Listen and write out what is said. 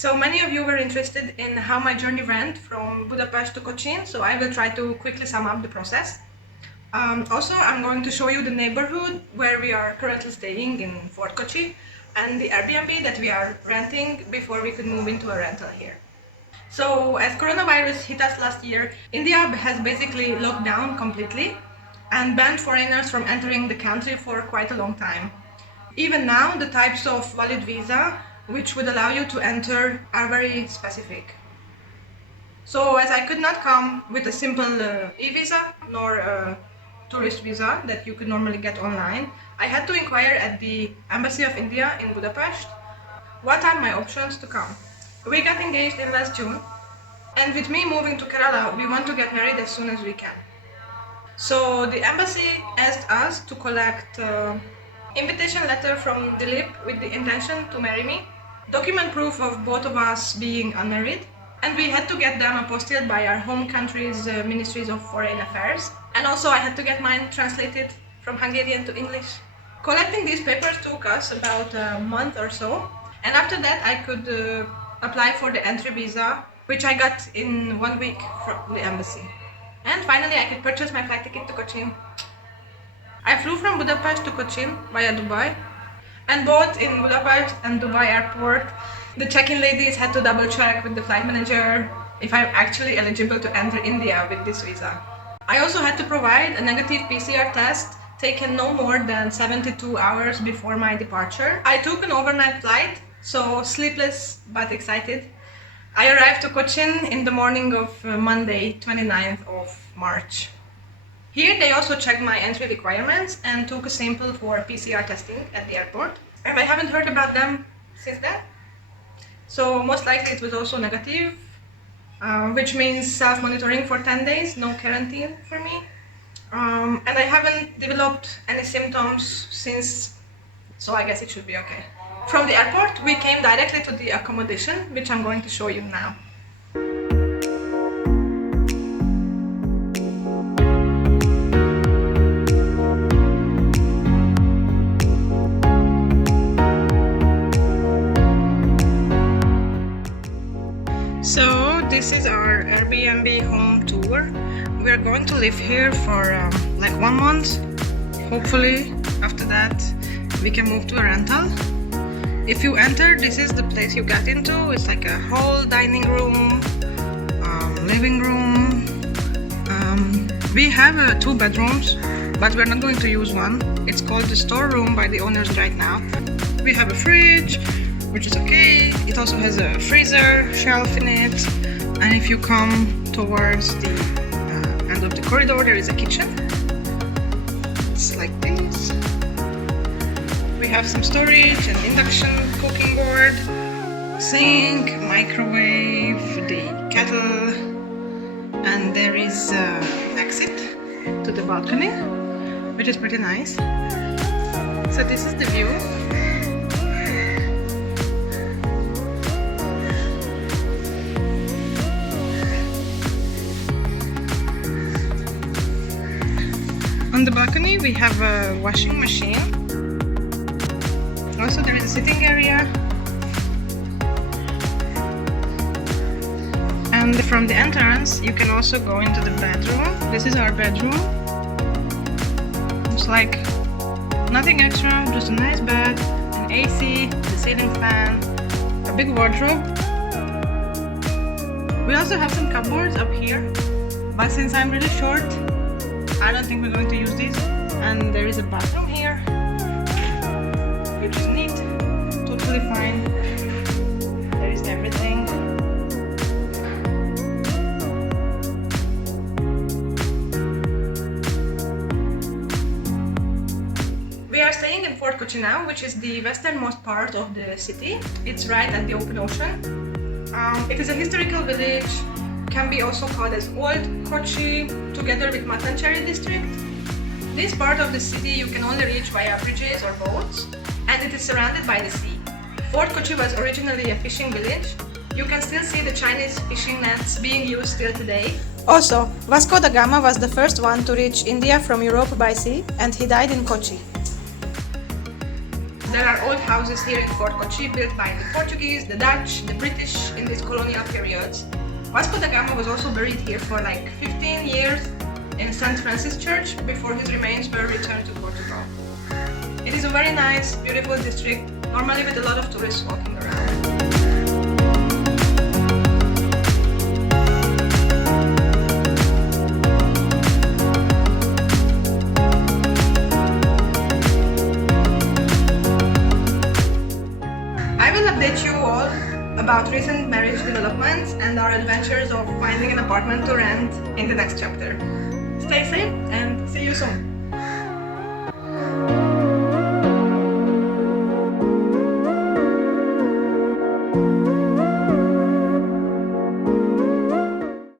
So many of you were interested in how my journey went from Budapest to Cochin, so I will try to quickly sum up the process. Also, I'm going to show you the neighborhood where we are currently staying in Fort Kochi and the Airbnb that we are renting before we could move into a rental here. So, as coronavirus hit us last year, India has basically locked down completely and banned foreigners from entering the country for quite a long time. Even now, the types of valid visa which would allow you to enter are very specific. So, as I could not come with a simple e-visa nor a tourist visa that you could normally get online, I had to inquire at the Embassy of India in Budapest what are my options to come. We got engaged in last June, and with me moving to Kerala, we want to get married as soon as we can. So the embassy asked us to collect invitation letter from Dilip with the intention to marry me, document proof of both of us being unmarried, and we had to get them apostilled by our home country's Ministries of Foreign Affairs. And also I had to get mine translated from Hungarian to English. Collecting these papers took us about a month or so, and after that I could apply for the entry visa, which I got in 1 week from the embassy. And finally I could purchase my flight ticket to Cochin. I flew from Budapest to Cochin via Dubai, and both in Budapest and Dubai airport, the check-in ladies had to double check with the flight manager if I'm actually eligible to enter India with this visa. I also had to provide a negative PCR test taken no more than 72 hours before my departure. I took an overnight flight, so sleepless but excited. I arrived to Cochin in the morning of Monday, 29th of March. Here they also checked my entry requirements and took a sample for PCR testing at the airport. And I haven't heard about them since then. So most likely it was also negative, which means self-monitoring for 10 days, no quarantine for me. And I haven't developed any symptoms since, so I guess it should be okay. From the airport, we came directly to the accommodation, which I'm going to show you now. So this is our Airbnb home tour. We're going to live here for like 1 month. Hopefully after that we can move to a rental. If you enter, this is the place you get into. It's like a whole dining room, living room. We have 2 bedrooms, but we're not going to use one. It's called the storeroom by the owners right now. We have a fridge, which is okay. It also has a freezer shelf in it. And if you come towards the end of the corridor, there is a kitchen. It's like this. We have some storage, an induction cooking board, sink, microwave, the kettle, and there is an exit to the balcony, which is pretty nice. So this is the view. On the balcony we have a washing machine. Also there is a sitting area. And from the entrance you can also go into the bedroom. This is our bedroom. It's like nothing extra, just a nice bed, an AC, the ceiling fan, a big wardrobe. We also have some cupboards up here, but since I'm really short, I don't think we're going to use these. And there is a bathroom here, which is neat, totally fine. There is everything. We are staying in Fort Kochi now, which is the westernmost part of the city. It's right at the open ocean. It is a historical village, can be also called as Old Kochi, together with Matancherry district. This part of the city you can only reach via bridges or boats, and it is surrounded by the sea. Fort Kochi was originally a fishing village. You can still see the Chinese fishing nets being used till today. Also, Vasco da Gama was the first one to reach India from Europe by sea, and he died in Kochi. There are old houses here in Fort Kochi built by the Portuguese, the Dutch, the British in these colonial periods. Vasco da Gama was also buried here for like 15 years in St. Francis Church before his remains were returned to Portugal. It is a very nice, beautiful district, normally with a lot of tourists walking around. I will update you all about recent marriage developments and our adventures of finding an apartment to rent in the next chapter. Stay safe and see you soon!